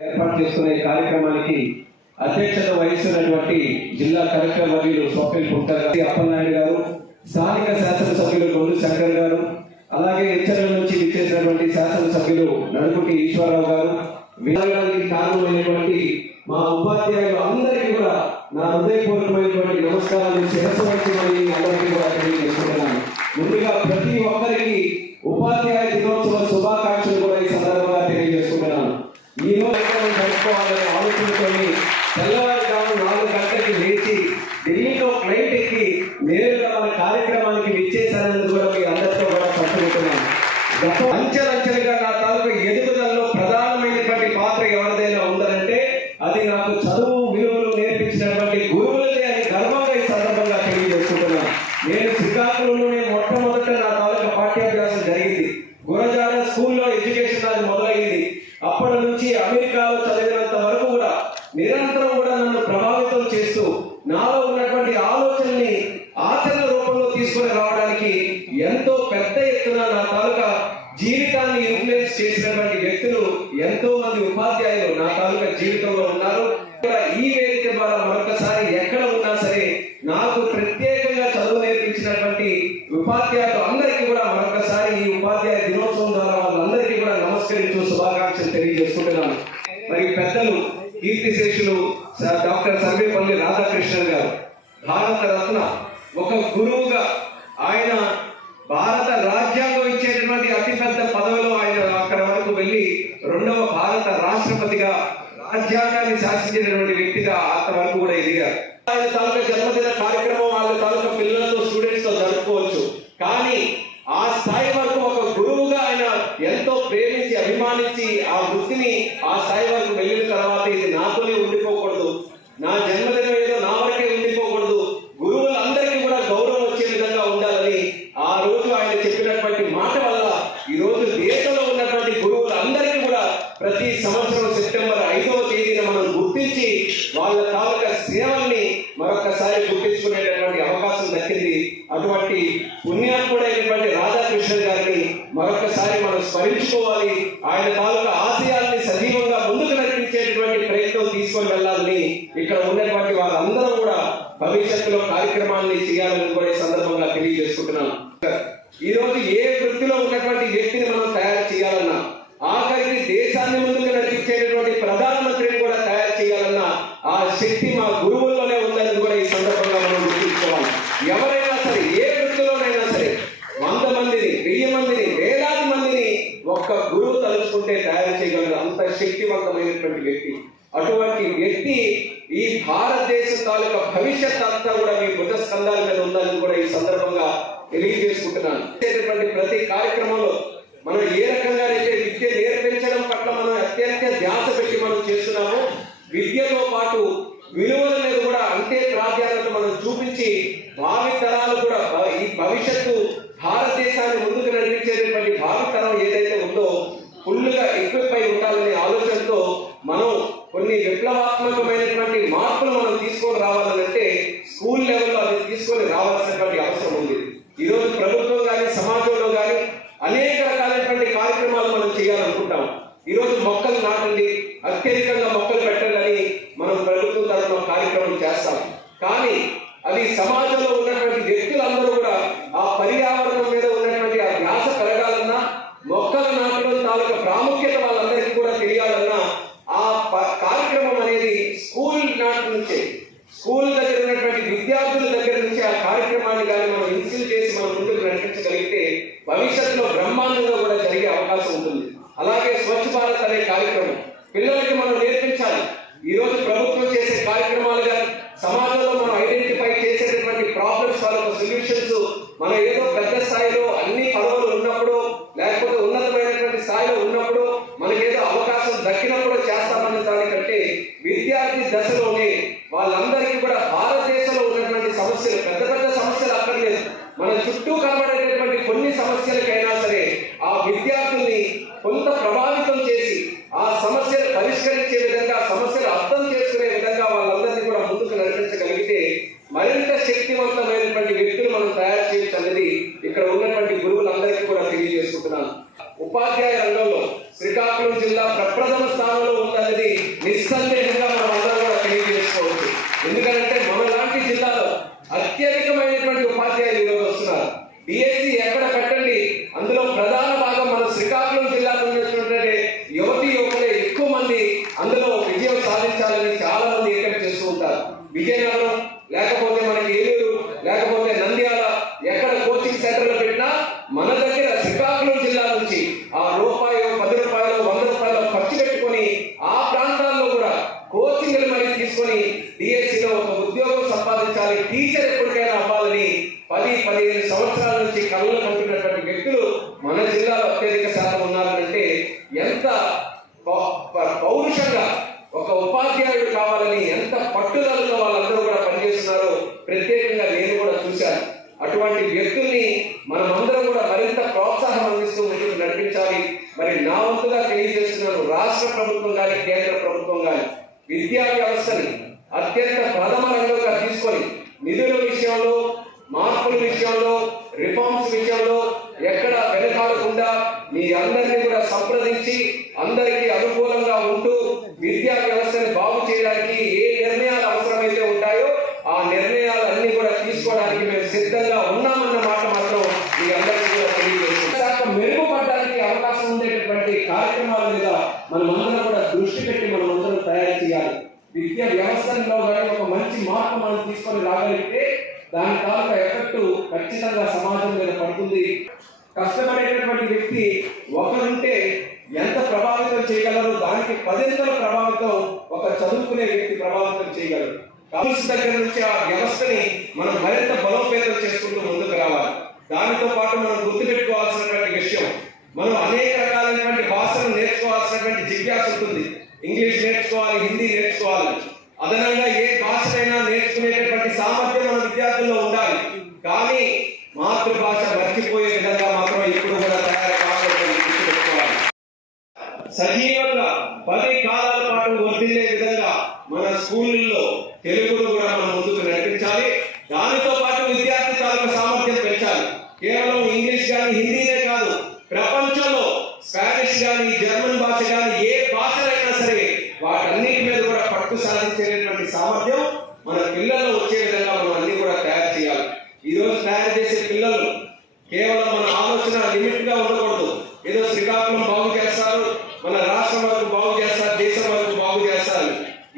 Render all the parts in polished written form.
ఏర్పాటు చేసుకునే కార్యక్రమానికి అధ్యక్షత వహిస్తున్నటువంటి జిల్లా కలెక్టర్ వర్యులు స్వప్నిల్ పుట్టర్ గారు, అప్పలనాయుడు గారు, స్థానిక శాసనసభ్యులు గొల్లు శంకర్ గారు, అలాగే ఇతరుల నుంచి విచ్చేసినటువంటి శాసనసభ్యులు నడుపుటి ఈశ్వరరావు గారు, వినడానికి కారణమైనటువంటి మా ఉపాధ్యాయులు అందరికీ కూడా నా హృదయపూర్వకమైనటువంటి నమస్కారాలు శిరస్సు వంటి అందరికీ కూడా తెలియజేసుకుంటున్నాను. ముందుగా ప్రతి ఒక్కరికి ఉపాధ్యాయ దినోత్సవ శుభాకాంక్షలు కూడా ఈ సందర్భంగా తెలియజేసుకుంటున్నాను. ఈ రోజు జరుపుకోవాలనే ఆలోచనతోని తెల్లవారుజాము 4 గంటలకి లేచి ఢిల్లీలో ఫ్లైట్ ఎక్కి నేరుగా మన కార్యక్రమానికి విచ్చేశానని కూడా మీ అందరితో కూడా పంచుకుంటున్నాను. అంచెలంచెలుగా నా తాలూకు ఎదుగుదలలో ప్రధానమైనటువంటి పాత్ర ఎవరిదైనా ఉందంటే అది నాకు చదువు విలువలు నేర్పించినటువంటి గురువులదే అని గర్వంగా ఈ సందర్భంగా తెలియజేసుకుంటున్నాను. నేను శ్రీకాకుళంలోనే మొట్టమొదట నా తాలూకు పాఠ్యాభ్యాసం జరిగింది. గురజాడ స్కూల్లో ఎడ్యుకేషన్ అది మొదలైంది. అప్పటి నుంచి అమెరికాలో చదివినంత వరకు కూడా నిరంతరం కూడా నన్ను ప్రభావితం చేస్తూ నాలో ఉన్నటువంటి ఆలోచనని ఆచరణ రూపంలో తీసుకుని రావడానికి ఎంతో పెద్ద ఎత్తున నా తాలూకా జీవితాన్ని ఇన్ఫ్లుయెన్స్ చేసినటువంటి వ్యక్తులు ఎంతో మంది ఉపాధ్యాయులు నా తాలూకా జీవితంలో ఉన్నారు. ఈ వేదిక ద్వారా మరొకసారి ఎక్కడ ఉన్నా సరే నాకు ప్రత్యేకంగా చదువు నేర్పించినటువంటి ఉపాధ్యాయులు అందరికీ కూడా మరొకసారి ఈ ఉపాధ్యాయ దినోత్సవం ద్వారా వాళ్ళందరికీ కూడా నమస్కరించు శుభాకాంక్షలు తెలియజేసుకుంటున్నాను. మరి పెద్దలు కీర్తిశేషులు డాక్టర్ సర్వేపల్లి రాధాకృష్ణన్ గారు, భారత రత్న, ఒక గురువుగా ఆయన భారత రాజ్యాంగం ఇచ్చేటటువంటి అతిపెద్ద పదవిలో ఆయన అక్కడ వరకు వెళ్ళి 2వ భారత రాష్ట్రపతిగా రాజ్యాంగాన్ని శాసించినటువంటి వ్యక్తిగా అక్కడ వరకు కూడా ఎదిగారు. ఆయన తాలూకా జన్మదిన కార్యక్రమం వాళ్ళ తాలూకా పిల్లలతో స్టూడెంట్స్ తో జరుపుకోవచ్చు, కానీ ఆ స్థాయి వరకు ఒక గురువుగా ఆయన ఎంతో ప్రేమించి అభిమానించి ఆ వృత్తిని ఆ స్థాయి వరకు వెళ్ళిన తర్వాత ఇది నాతోనే ఉండిపోకూడదు, నా జన్మదినం ఏదో నా వరకే ఉండిపోకూడదు, గురువులందరికీ కూడా గౌరవం వచ్చే విధంగా ఉండాలని ఆ రోజు ఆయన చెప్పినటువంటి మాట వల్ల ఈ రోజు దేశంలో ఉన్నటువంటి గురువులందరికీ కూడా ప్రతి సంవత్సరం సెప్టెంబర్ 5వ తేదీన మనం గుర్తించి వాళ్ళ తాలూకా సేవల్ని మరొకసారి గుర్తించుకునేటటువంటి అవకాశం దక్కింది. అటువంటి పుణ్యాత్ముడైనటువంటి రాధాకృష్ణన్ గారిని మరొకసారి మనం స్మరించుకోవాలి. ఆయన తాలూకా ఆశయాల్ని సజీవంగా ముందుకు నడిపించేటటువంటి ప్రయత్నం తీసుకొని వెళ్ళాలని ఇక్కడ ఉన్నటువంటి వాళ్ళందరూ కూడా భవిష్యత్తులో కార్యక్రమాన్ని చేయాలని కూడా ఈ సందర్భంగా తెలియజేసుకుంటున్నాను. ఈ రోజు ఏ వృత్తిలో ఉన్నటువంటి వ్యక్తిని మనం తయారు చేయాలన్నా, ఆఖరికి దేశాన్ని ముందుకు నడిపించేటటువంటి ప్రధానమంత్రిని కూడా తయారు చేయాలన్నా ఆ శక్తి మా గురువుల్లోనే ఉందని కూడా ఈ సందర్భంగా మనం గుర్తించుకోవాలి. ఎవరైనా సరే ఏ వృత్తిలోనైనా సరే 100 మందిని 1000 మందిని వేలాది మందిని ఒక్క గురువు తలుచుకుంటే తయారు చేయగలరు. అంత శక్తివంతమైనటువంటి వ్యక్తి. అటువంటి వ్యక్తి ఈ భారతదేశం తాలూకా భవిష్యత్ అంతా కూడా మీ బుద్ధ స్కంధాల మీద ఉందని కూడా ఈ సందర్భంగా తెలియజేసుకుంటున్నాను. ప్రతి కార్యక్రమంలో మనం ఏ రకంగా అయితే విద్య నేర్పించడం పట్ల మనం అత్యంత ధ్యాస పెట్టి మనం చేస్తున్నామో, విద్యతో పాటు విలువల మీద కూడా అంతే ప్రాధాన్యత మనం చూపించి భావి తరాలు కూడా ఈ భవిష్యత్తు భారతదేశాన్ని ముందుకు నడిపించేటటువంటి భావి తరం ఏదైతే ఉందో ఫుల్గా ఎక్విప్ అయి ఉండాలనే ఆలోచనతో మనం కొన్ని విప్లవాత్మకమైనటువంటి మార్పులు మనం తీసుకొని రావాలంటే స్కూల్ లెవెల్లో అది తీసుకొని రావాల్సినటువంటి అవసరం ఉంది. ఈరోజు ప్రభుత్వం కానీ సమాజంలో కానీ అనేక రకాలైనటువంటి కార్యక్రమాలు మనం చేయాలనుకుంటాం. ఈరోజు మొక్కలు నాటండి, అత్యధికంగా మొక్కలు పెట్టాలని మనం ప్రభుత్వం తరఫున కార్యక్రమం చేస్తాం. కానీ అది సమాజంలో ఉన్నటువంటి వ్యక్తులందరూ కూడా ఆ పర్యావరణం మీద ఉన్నటువంటి ఆ ధ్యాస పెరగాలన్నా, మొక్కలు నాటడం తాలూకా ప్రాముఖ్యత వాళ్ళందరికీ కూడా తెలియాలన్నా ఆ కార్యక్రమం అనేది స్కూల్ నాటి నుంచే, స్కూల్ దగ్గర ఉన్నటువంటి విద్యార్థుల దగ్గర నుంచి ఆ కార్యక్రమాన్ని కానీ మనం ఇన్స్టిల్ చేసి మనం ముందుకు నడిపించగలిగితే భవిష్యత్తులో బ్రహ్మాండంగా కూడా జరిగే అవకాశం ఉంటుంది. అలాగే స్వచ్ఛ భారత్ అనే కార్యక్రమం పిల్లలకి మనం నేర్పించాలి. ఈ రోజు ప్రభుత్వం చేసే కార్యక్రమాలు కానీ సమాజంలో మనం ఐడెంటిఫై చేసేటటువంటి ప్రాబ్లమ్స్ వాళ్ళకు సొల్యూషన్స్ మనం ఏదో పెద్ద స్థాయిలో అన్ని పదవులు ఉన్నప్పుడు లేకపోతే ఉన్నతమైనటువంటి స్థాయిలో ఉన్నప్పుడు మనకి ఏదో అవకాశం దక్కినప్పుడు చేస్తామన్న దానికంటే విద్యార్థి దశలోనే వాళ్ళందరికీ కూడా భారతదేశంలో ఉన్నటువంటి సమస్యలు, పెద్ద పెద్ద సమస్యలు అక్కర్లేదు, మన చుట్టూ కనబడేటటువంటి కొన్ని సమస్యలకైనా సరే ఆ విద్యార్థుల్ని కొంత ప్రభావితం చేసి ఆ సమస్యలు పరిష్కరించే విధంగా, సమస్యలు అర్థం చేసుకునే విధంగా వాళ్ళందరినీ కూడా ముందుకు నడిపించగలిగితే మరింత శక్తివంతమైనటువంటి వ్యక్తులు మనం తయారు చేయొచ్చు అనేది ఇక్కడ ఉన్నటువంటి గురువులందరికీ కూడా తెలియజేసుకుంటున్నాను. ఉపాధ్యాయ రంగంలో శ్రీకాకుళం జిల్లా ప్రప్రథమ స్థానంలో ఉందనేది నిస్సందేహంగా మనం అందరం కూడా తెలియజేసుకోవచ్చు. ఎందుకంటే మనలాంటి జిల్లాలో అత్యధికమైనటువంటి ఉపాధ్యాయులు ఈరోజు వస్తున్నారు. డిఎస్సి ఎక్కడ పెట్టండి, అందులో ప్రధాన భాగం మన శ్రీకాకుళం జిల్లాలో ఉన్నటువంటి యువతి యువకులే ఎక్కువ మంది అందులో విజయం సాధించాలని చాలా మంది ఎక్కడ చేస్తూ ఉంటారు. విజయనగరం లేకపోతే మనకి ఏలూరు లేకపోతే నంద్యాల ఎక్కడ కోచింగ్ సెంటర్లు పెట్టినా మన దగ్గర శ్రీకాకుళం జిల్లా నుంచి ఆ రూపాయలు 10 రూపాయలు 100 రూపాయలు ఖర్చు పెట్టుకొని ఆ ప్రాంతాల్లో కూడా కోచింగ్లు మరి తీసుకొని డిఎస్సిలో ఒక ఉద్యోగం సంపాదించాలి, టీచర్ ఎప్పటికైనా అవ్వాలని 10-15 సంవత్సరాల నుంచి కళ్ళు కంటున్నటువంటి వ్యక్తులు మన జిల్లాలో అత్యధిక శాతం ఉన్నారంటే ఎంత పౌరుషంగా ఒక ఉపాధ్యాయుడు కావాలని ఎంత పట్టుదలతో వాళ్ళందరూ కూడా పనిచేస్తున్నారో ప్రత్యేకంగా నేను కూడా చూశాను. అటువంటి వ్యక్తుల్ని మనమందరం కూడా మరింత ప్రోత్సాహం అందిస్తూ ముందుకు నడిపించాలి. మరి నా వంతుగా తెలియజేస్తున్నాను, రాష్ట్ర ప్రభుత్వం కానీ కేంద్ర ప్రభుత్వం కానీ విద్యా వ్యవస్థని అత్యంత ప్రథమ రంగంగా తీసుకొని నిధుల విషయంలో, మార్పుల విషయంలో, రిఫార్మ్స్ విషయంలో ఎక్కడ వెనకాడకుండా మీ అందరినీ కూడా సంప్రదించి అందరికీ అనుకూలంగా ఉంటూ విద్యా వ్యవస్థను బాగు చేయడానికి ఏ నిర్ణయాలు అవసరమైతే ఉంటాయో ఆ నిర్ణయాలన్నీ కూడా తీసుకోవడానికి మేము సిద్ధంగా ఉన్నామన్న మాట మాత్రం మీ అందరికీ కూడా తెలియజేస్తాం. మెరుగుపడడానికి అవకాశం ఉండేటటువంటి కార్యక్రమాల మీద మనమందరం కూడా దృష్టి పెట్టి మనమందరం తయారు చేయాలి. విద్యా వ్యవస్థలో కానీ ఒక మంచి మార్పు మనం తీసుకొని రాగలిగితే దాని తాలూకా ఎఫెక్ట్ ఖచ్చితంగా సమాజం మీద పడుతుంది. కష్టపడేటటువంటి వ్యక్తి ఒకరుంటే ఎంత ప్రభావితం చేయగలరో దానికి 10 ప్రభావితం ఒక చదువుకునే వ్యక్తి ప్రభావితం చేయగలరు. కాలేజ్ దగ్గర నుంచి ఆ వ్యవస్థని మనం మరింత బలోపేతం చేసుకుంటూ ముందుకు రావాలి. దానితో పాటు మనం గుర్తుపెట్టుకోవాల్సినటువంటి విషయం, మనం అనేక రకాలైనటువంటి భాషలు నేర్చుకోవాల్సినటువంటి జిజ్ఞాస ఉంటుంది. ఇంగ్లీష్ నేర్చుకోవాలి, హిందీ నేర్చుకోవాలి, అదనంగా ఏ భాషనైనా నేర్చుకునేటటువంటి సామర్థ్యం మన విద్యార్థుల్లో ఉండాలి. కానీ మాతృభాష మర్చిపోయే విధంగా మాత్రం ఇప్పుడు కూడా తయారు కావాలని గుర్తుపెట్టుకోవాలి. సజీవంగా 10 కాలాల పాటు వర్ధిల్లే విధంగా మన స్కూళ్ళల్లో తెలుగును కూడా మనం ముందుకు నడిపించాలి. దానితో పాటు విద్యార్థి తాలూకు సామర్థ్యం పెంచాలి. కేవలం ఇంగ్లీష్ కానీ హిందీనే కాదు, ప్రపంచంలో స్పానిష్ కానీ జర్మన్ భాష కానీ ఏ భాషలైనా సరే వాటన్నిటి మీద కూడా పట్టు సాధించేటటువంటి సామర్థ్యం మన పిల్లల్లో వచ్చే విధంగా మనం అన్ని కూడా తయారు చేయాలి. ఈ రోజు తయారు చేసే పిల్లలు కేవలం మన ఆలోచన లిమిట్ గా ఉండకూడదు. ఏదో శ్రీకాకుళం బాగు చేస్తారు, మన రాష్ట్రం వరకు బాగు చేస్తారు, దేశం వరకు బాగు చేస్తారు.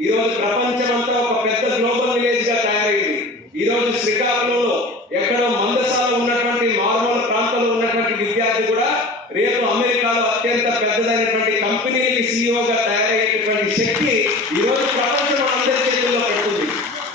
ఈ రోజు ప్రపంచం అంతా ఒక పెద్ద గ్లోబల్ విలేజ్ గా తయారైంది. ఈ రోజు శ్రీకాకుళంలో ఎక్కడో మందసాల ఉన్నటువంటి మారుమూల ప్రాంతంలో ఉన్నటువంటి విద్యార్థి కూడా రేపు అమెరికాలో అత్యంత పెద్దదైనటువంటి కంపెనీలకి సీఈఓగా తయారయ్యేటటువంటి శక్తి ఈ రోజు ప్రపంచం అందరి చేతుల్లో పెడుతుంది.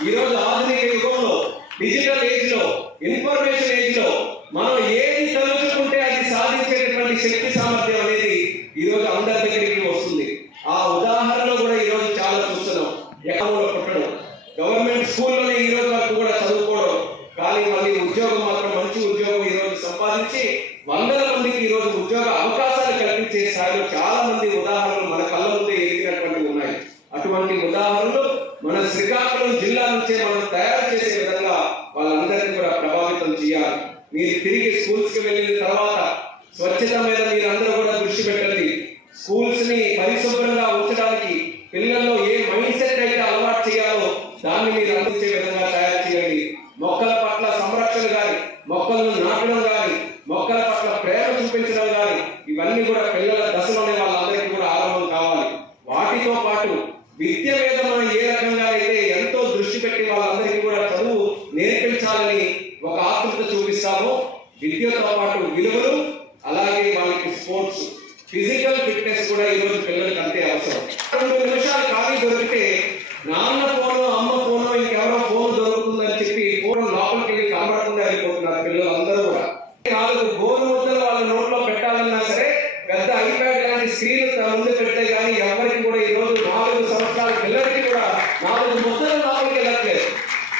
ఈ రోజు ఆధునిక యుగంలో, డిజిటల్ ఏజ్ లో, ఇన్ఫర్మేషన్ ఏజ్ లో మనం ఏది తలుచుకుంటే అది సాధించేటటువంటి శక్తి సామర్థ్యం అనేది ఈ రోజు అందరి దగ్గరికి వస్తుంది. ఆ ఉదాహరణలో కూడా ఈ రోజు చాలా చూస్తున్నాం. ఎక్కడో పుట్టడం, గవర్నమెంట్ స్కూల్లోనే ఈ రోజు వరకు కూడా చదువుకోవడం, కానీ మళ్ళీ ఉద్యోగం మాత్రం మంచి ఉద్యోగం ఈ రోజు సంపాదించి 100 మందికి ఈ రోజు ఉద్యోగ అవకాశాలు కల్పించే స్థాయిలో చాలా మంది ఉదాహరణలు మన కళ్ళ ముందే ఎదిగినటువంటి ఉన్నాయి. అటువంటి ఉదాహరణలు మన శ్రీకాకుళం జిల్లా నుంచే మనం తయారు చేసే విధంగా వాళ్ళందరినీ కూడా ప్రభావితం చేయాలి. మీరు తిరిగి స్కూల్స్ కి వెళ్ళిన తర్వాత స్వచ్ఛత మీద మీరందరూ కూడా దృష్టి పెట్టండి. స్కూల్స్ ని పరిశుభ్రంగా ఉంచడానికి పిల్లల్లో ఏ మైండ్ సెట్ అయితే అలవాటు చేయాలో దాన్ని మీరు అందించే విధంగా తయారు చేయండి. మొక్కల పట్ల సంరక్షణ కానీ, మొక్కలను నాటడం కానీ, మొక్కల పట్ల ప్రేమ చూపించడం కానీ ఇవన్నీ కూడా పిల్లల దశలోనే వాళ్ళందరికీ కూడా ఆరంభం కావాలి. వాటితో పాటు విద్య మీద మనం ఏ రకంగా అయితే ఎంతో దృష్టి పెట్టి వాళ్ళందరికీ కూడా చదువు నేర్పించాలని ఒక ఆతృత చూపిస్తామో, విద్యతో పాటు విలువలు, అలాగే వాళ్ళకి స్పోర్ట్స్, ఫిజికల్ ఫిట్నెస్ కూడా ఈ రోజు పిల్లలకి అంతే అవసరం. 2 నిమిషాలు ఖాళీ దొరికితే నాన్న ఫోను, అమ్మ ఫోను, ఇంకెవరో ఫోన్ దొరుకుతుందని చెప్పి ఫోన్ లోపలికి వెళ్ళి కనబడకుండా వెళ్ళిపోతున్నారు పిల్లలందరూ కూడా. 4 గోరు ముద్దలు వాళ్ళ నోట్లో పెట్టాలన్నా సరే పెద్ద ఐప్యాడ్ లాంటి స్క్రీన్ ముందు పెడితే కానీ ఎవరికి కూడా ఈ రోజు 4 సంవత్సరాల పిల్లలకి కూడా 4 ముద్దలు లోపలికి వెళ్ళట్లేదు.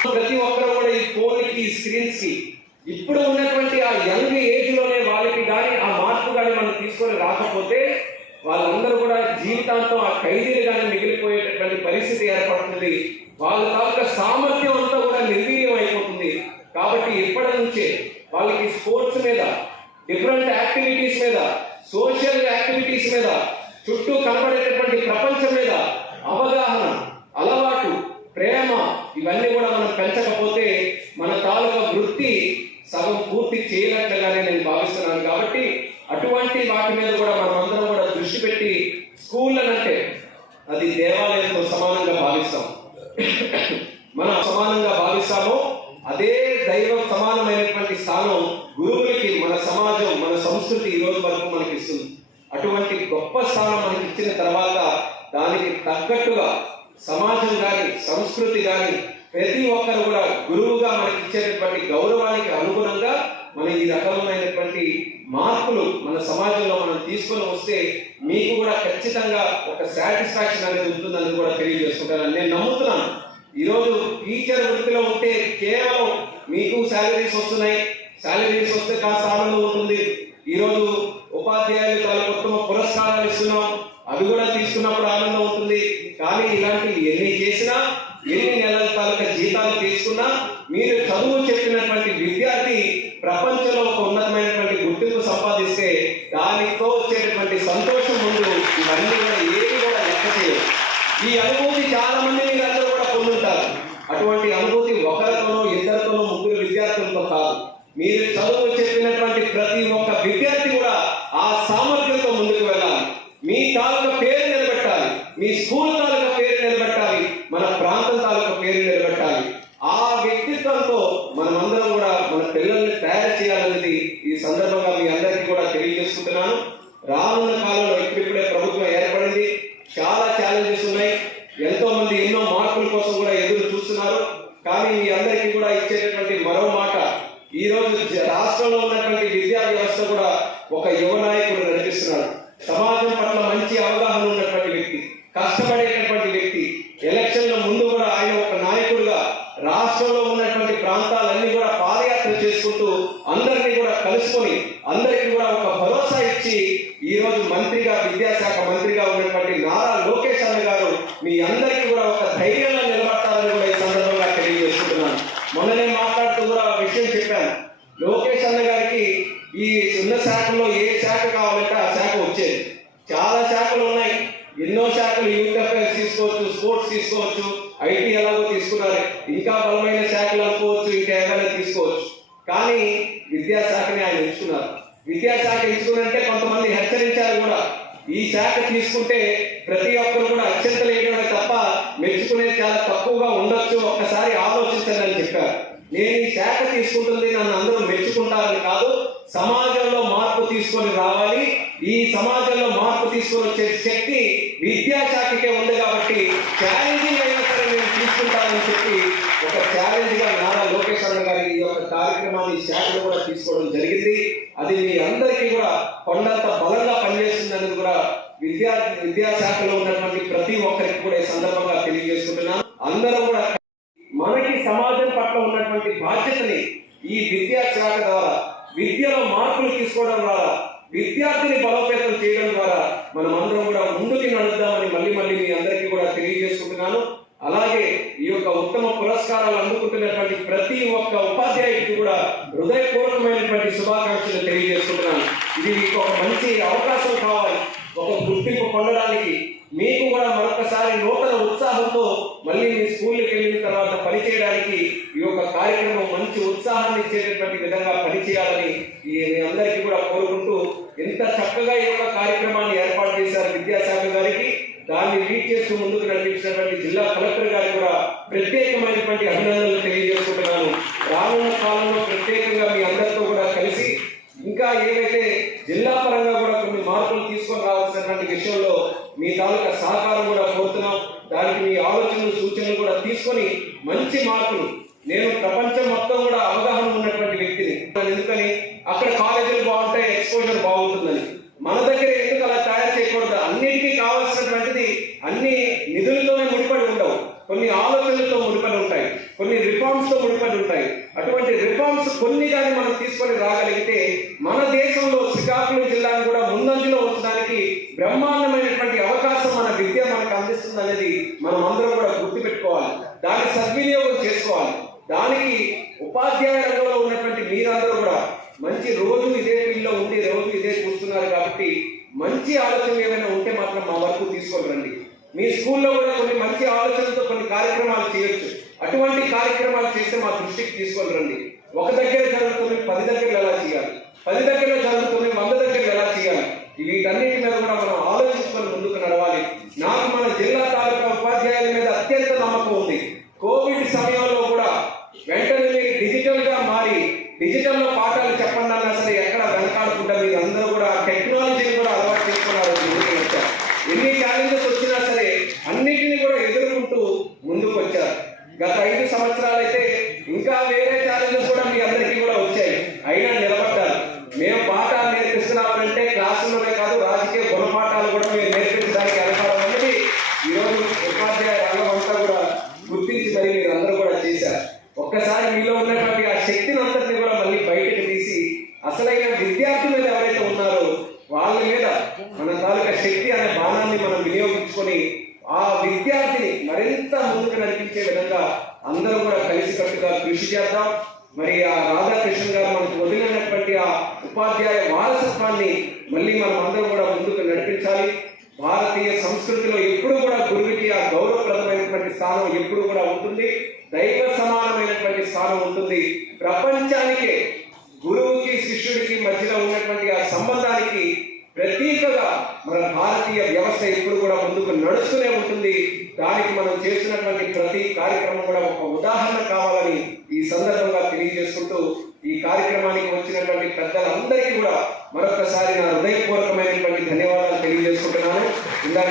ప్రతి ఒక్కరు కూడా ఈ ఫోన్ కి, స్క్రీన్స్ కి ఇప్పుడు ఉన్నటువంటి ఆ యంగ్ ఏజ్ లోనే వాళ్ళకి కానీ ఆ మార్పు కానీ మనం తీసుకొని రాకపోతే వాళ్ళందరూ కూడా జీవితాంతం ఆ ఖైదీలుగానే మిగిలిపోయేటటువంటి పరిస్థితి ఏర్పడుతుంది. వాళ్ళ తాలూకా సామర్థ్యం అంతా కూడా నిర్వీర్యం అయిపోతుంది. కాబట్టి ఇప్పటి నుంచే వాళ్ళకి స్పోర్ట్స్ మీద, డిఫరెంట్ యాక్టివిటీస్ మీద, సోషల్ యాక్టివిటీస్ మీద, చుట్టూ కనబడేటటువంటి ప్రపంచం మీద అది దేవాలయంతో సమానంగా భావిస్తాం. మనం సమానంగా భావిస్తామో అదే దైవ సమానమైనటువంటి స్థానం గురువులకి మన సమాజం, మన సంస్కృతి ఈ రోజు వరకు మనకి ఇస్తుంది. అటువంటి గొప్ప స్థానం మనకి ఇచ్చిన తర్వాత దానికి తగ్గట్టుగా సమాజం కానీ సంస్కృతి కానీ ప్రతి ఒక్కరు కూడా గురువుగా మనకి ఇచ్చేటటువంటి గౌరవానికి అనుగుణంగా మనం ఈ రకమైనటువంటి మార్పులు మన సమాజంలో మనం తీసుకొని వస్తే మీకు కూడా ఖచ్చితంగా ఒక సాటిస్ఫాక్షన్ అనేది ఉంటుందని కూడా తెలియజేసుకుంటాను. నేను నమ్ముతున్నాను. ఈరోజు టీచర్ వృత్తిలో ఉంటే కేవలం మీకు శాలరీస్ వస్తున్నాయి, శాలరీస్ వస్తే కాస్త ఆనందం ఉంటుంది. ఈరోజు ఉపాధ్యాయులు చాలా ఉత్తమ పురస్కారాలు ఇస్తున్నాం, అవి కూడా తీసుకున్నప్పుడు ఆనందం ఉంటుంది. కానీ ఇలాంటివి ఎన్ని చేసినా, ఎన్ని నెలల తాలూకా జీతాలు తీసుకున్నా, మీరు చదువు చెప్పినటువంటి విద్యార్థి ప్రపంచంలో ఒక ఉన్నతమైనటువంటి గుర్తింపు సంపాదిస్తే దానితో వచ్చేటటువంటి సంతోషం ముందు ఇవన్నీ కూడా ఏది కూడా లెక్క చేయవు. ఈ అనుభూతి చాలా మంది మీరు అందరూ కూడా పొందుంటారు. అటువంటి అనుభూతి ఒకరితోనో, ఇద్దరితోనో, ముగ్గురు విద్యార్థులతో కాదు. మీరు చదువు చెప్పినటువంటి ప్రతి ఒక్క విద్యార్థి కూడా ఆ సామర్థ్యంతో ముందుకు వెళ్ళాలి. మీ తాలూకా పేరు నిలబెట్టాలి, మీ స్కూల్ తాలూకా పేరు నిలబెట్టాలి, మన ప్రాంతం తాలూకా పేరు నిలబెట్టాలి. ఆ వ్యక్తిత్వంతో మనమందరం కూడా మన పిల్లల్ని తయారు చేయాలనేది ఈ సందర్భంగా మీ అందరికీ కూడా తెలియజేసుకుంటున్నాను. రానున్న కాలంలో ఇప్పుడిప్పుడే ప్రభుత్వం ఏర్పడింది, చాలా ఛాలెంజెస్ ఉన్నాయి. ఎంతో మంది ఎన్నో మార్పుల కోసం కూడా ఎదురు చూస్తున్నారు. కానీ మీ అందరికీ కూడా ఇచ్చేటటువంటి మరో మాట, ఈ రోజు రాష్ట్రంలో ఉన్నటువంటి విద్యా వ్యవస్థ కూడా ఒక యువ నాయకుడు నడిపిస్తున్నాడు. సమాజం పట్ల మంచి అవగాహన ఉన్నటువంటి వ్యక్తి, కష్టపడేటటువంటి వ్యక్తి. ఎలక్షన్ల ముందు కూడా ఆయన ఒక నాయకుడుగా రాష్ట్రంలో ఉన్నటువంటి ప్రాంతాలన్నీ కూడా పాదయాత్ర చేసుకుంటూ అందరినీ కూడా కలుసుకొని అందరికీ కూడా ఒక భరోసా ఇచ్చి ఈ రోజు మంత్రిగా, విద్యాశాఖ మంత్రిగా ఉన్నటువంటి నారా లోకేష్ అన్న గారు మీ అందరికీ కూడా ఒక ధైర్యంగా నిలబడతారని కూడా ఈ సందర్భంగా తెలియజేసుకుంటున్నాను. మొన్ననే మాట్లాడుతూ కూడా విషయం చెప్పాను. లోకేష్ అన్న గారికి ఈ ఉన్న శాఖలో ఏ శాఖ కావాలంటే ఆ శాఖ వచ్చేది. చాలా శాఖలు ఉన్నాయి, ఎన్నో శాఖలు. యూత్ అఫైర్స్ తీసుకోవచ్చు, స్పోర్ట్స్ తీసుకోవచ్చు, ఐటీ ఎలాగో తీసుకున్నారు, ఇంకా బలమైన శాఖలు అనుకోవచ్చు, ఇంకా ఏమైనా తీసుకోవచ్చు. కానీ విద్యాశాఖని ఆయన ఎంచుకున్నారు. విద్యాశాఖ ఎంచుకున్నంటే కొంతమంది హెచ్చరించారు కూడా, ఈ శాఖ తీసుకుంటే ప్రతి ఒక్కరు కూడా అత్యంతలు వేయడమే తప్ప మెచ్చుకునేది చాలా తక్కువగా ఉండొచ్చు, ఒక్కసారి ఆలోచించండి అని చెప్పారు. నేను ఈ శాఖ తీసుకుంటుంది నన్ను అందరూ మెచ్చుకుంటారని కాదు, సమాజంలో మార్పు తీసుకొని రావాలి. ఈ సమాజంలో మార్పు తీసుకొని వచ్చే శక్తి విద్యాశాఖకే ఉంది కాబట్టి ఛాలెంజింగ్ అయినా సరే నేను తీసుకుంటానని చెప్పి ఒక ఛాలెంజ్ గా నారా లోకేష్ అన్న గారి ఈ యొక్క కార్యక్రమాన్ని శాఖను కూడా తీసుకోవడం జరిగింది. అది మీ అందరికీ కూడా కొండంత బలంగా పనిచేస్తుందని కూడా విద్యాశాఖలో ఉన్నటువంటి ప్రతి ఒక్కరికి కూడా ఈ సందర్భంగా తెలియజేసుకుంటున్నాను. అందరూ కూడా మనకి సమాజం పట్ల ఉన్నటువంటి బాధ్యతని ఈ విద్యాశాఖ ద్వారా, విద్యలో మార్పులు తీసుకోవడం ద్వారా, విద్యార్థిని బలోపేతం చేయడం ద్వారా మనం అందరం కూడా ముందుకు నడుద్దామని మళ్ళీ మీ అందరికీ కూడా తెలియజేసుకుంటున్నాను. అలాగే ఈ యొక్క ఉత్తమ పురస్కారాలు అందుకుంటున్నటువంటి ప్రతి ఒక్క ఉపాధ్యాయుడికి కూడా హృదయపూర్వకమైనటువంటి శుభాకాంక్షలు తెలియజేసుకుంటున్నాను. ఇది మీకు ఒక మంచి అవకాశం కావాలి, ఒక గుర్తింపు పొందడానికి. మీకు కూడా మరొకసారి నూతన ఉత్సాహంతో మళ్ళీ మీ స్కూల్కి వెళ్ళిన తర్వాత పనిచేయడానికి ఈ యొక్క కార్యక్రమం మంచి ఉత్సాహాన్ని ఇచ్చేటటువంటి విధంగా పనిచేయాలని మీ అందరికీ కూడా కోరుకుంటూ, ఎంత చక్కగా ఈ యొక్క కార్యక్రమాన్ని ఏర్పాటు చేశారు విద్యాశాఖ గారికి, దాన్ని లీడ్ చేస్తూ ముందుకు నడిపించినటువంటి జిల్లా కలెక్టర్ గారికి కూడా ప్రత్యేకమైనటువంటి అభినందనలు తెలియజేసుకుంటున్నాను. రానున్న కాలంలో ప్రత్యేకంగా మీ అందరితో కూడా కలిసి ఇంకా ఏవైతే జిల్లా పరంగా కూడా కొన్ని మార్పులు తీసుకొని రావాల్సినటువంటి విషయంలో మీ తాలూకా సహకారం కూడా కోరుతున్నాం. దానికి మీ ఆలోచనలు, సూచనలు కూడా తీసుకొని మంచి మార్పులు. నేను ప్రపంచం మొత్తం కూడా అవగాహన ఉన్నటువంటి వ్యక్తిని. ఎందుకని అక్కడ కాలేజీలు బాగుంటాయి, ఎక్స్పోజర్ బాగుంటుందని. మన దగ్గర ఎందుకు అలా తయారు చేయకూడదు? అన్నిటికీ కావాల్సినటువంటిది అన్ని నిధులతోనే ముడిపడి ఉండవు, కొన్ని ఆలోచనలతో ముడిపడి ఉంటాయి, కొన్ని రిఫార్మ్స్ తో ముడిపడి ఉంటాయి. అటువంటి రిఫార్మ్స్ కొన్ని కానీ మనం తీసుకొని రాగలిగితే మన దేశంలో శ్రీకాకుళం జిల్లాను కూడా ముందంజలో ఉంచడానికి బ్రహ్మాండమైనటువంటి అవకాశం మన విద్య మనకు అందిస్తుంది అనేది మనం అందరం కూడా గుర్తుపెట్టుకోవాలి. దాన్ని సద్వినియోగం చేసుకోవాలి. దానికి ఉపాధ్యాయ రంగంలో ఉన్నటువంటి మీరందరూ కూడా మంచి రోజు ఇదే ఫీల్డ్లో ఉండి రోజు ఇదే చూస్తున్నారు కాబట్టి మంచి ఆలోచనలు ఏమైనా ఉంటే మాత్రం మా వరకు తీసుకొని రండి. మీ స్కూల్లో కూడా కొన్ని మంచి ఆలోచనలతో కొన్ని కార్యక్రమాలు చేయొచ్చు. అటువంటి కార్యక్రమాలు చేస్తే మా దృష్టికి తీసుకొని రండి. ఒక దగ్గర జరుగుతుంది 10 దగ్గరలు ఎలా చేయాలి, 10 దగ్గరలో జరుగుతుంది 100 దగ్గరలు ఎలా చేయాలి, వీటన్నిటి మీద కూడా మనం ఆలోచించుకొని ముందుకు నడవాలి. నాకు మన జిల్లా మరింత ముందుకు నడిపించే విధంగా అందరూ కూడా కలిసికట్టుగా కృషి చేద్దాం. మరి ఆ రాధాకృష్ణ గారు మనకు వదిలినటువంటి ఆ ఉపాధ్యాయ వారసత్వాన్ని మళ్ళీ మనం అందరం కూడా ముందుకు నడిపించాలి. భారతీయ సంస్కృతిలో ఎప్పుడు కూడా గురువుకి ఆ గౌరవప్రదమైనటువంటి స్థానం ఎప్పుడు కూడా ఉంటుంది, దైవ సమానమైనటువంటి స్థానం ఉంటుంది. ప్రపంచానికే గురువుకి శిష్యుడికి మధ్యలో ఉన్నటువంటి ఆ సంబంధానికి ప్రతీకగా మన భారతీయ వ్యవస్థ ఎప్పుడు కూడా ముందుకు నడుస్తూనే ఉంటుంది. దానికి మనం చేస్తున్నటువంటి ప్రతి కార్యక్రమం కూడా ఒక ఉదాహరణ కావాలని ఈ సందర్భంగా తెలియజేసుకుంటూ ఈ కార్యక్రమానికి వచ్చినటువంటి పెద్దలందరికీ కూడా మరొకసారి నా హృదయపూర్వకమైనటువంటి ధన్యవాదాలు తెలియజేసుకుంటున్నాను. ఇందాక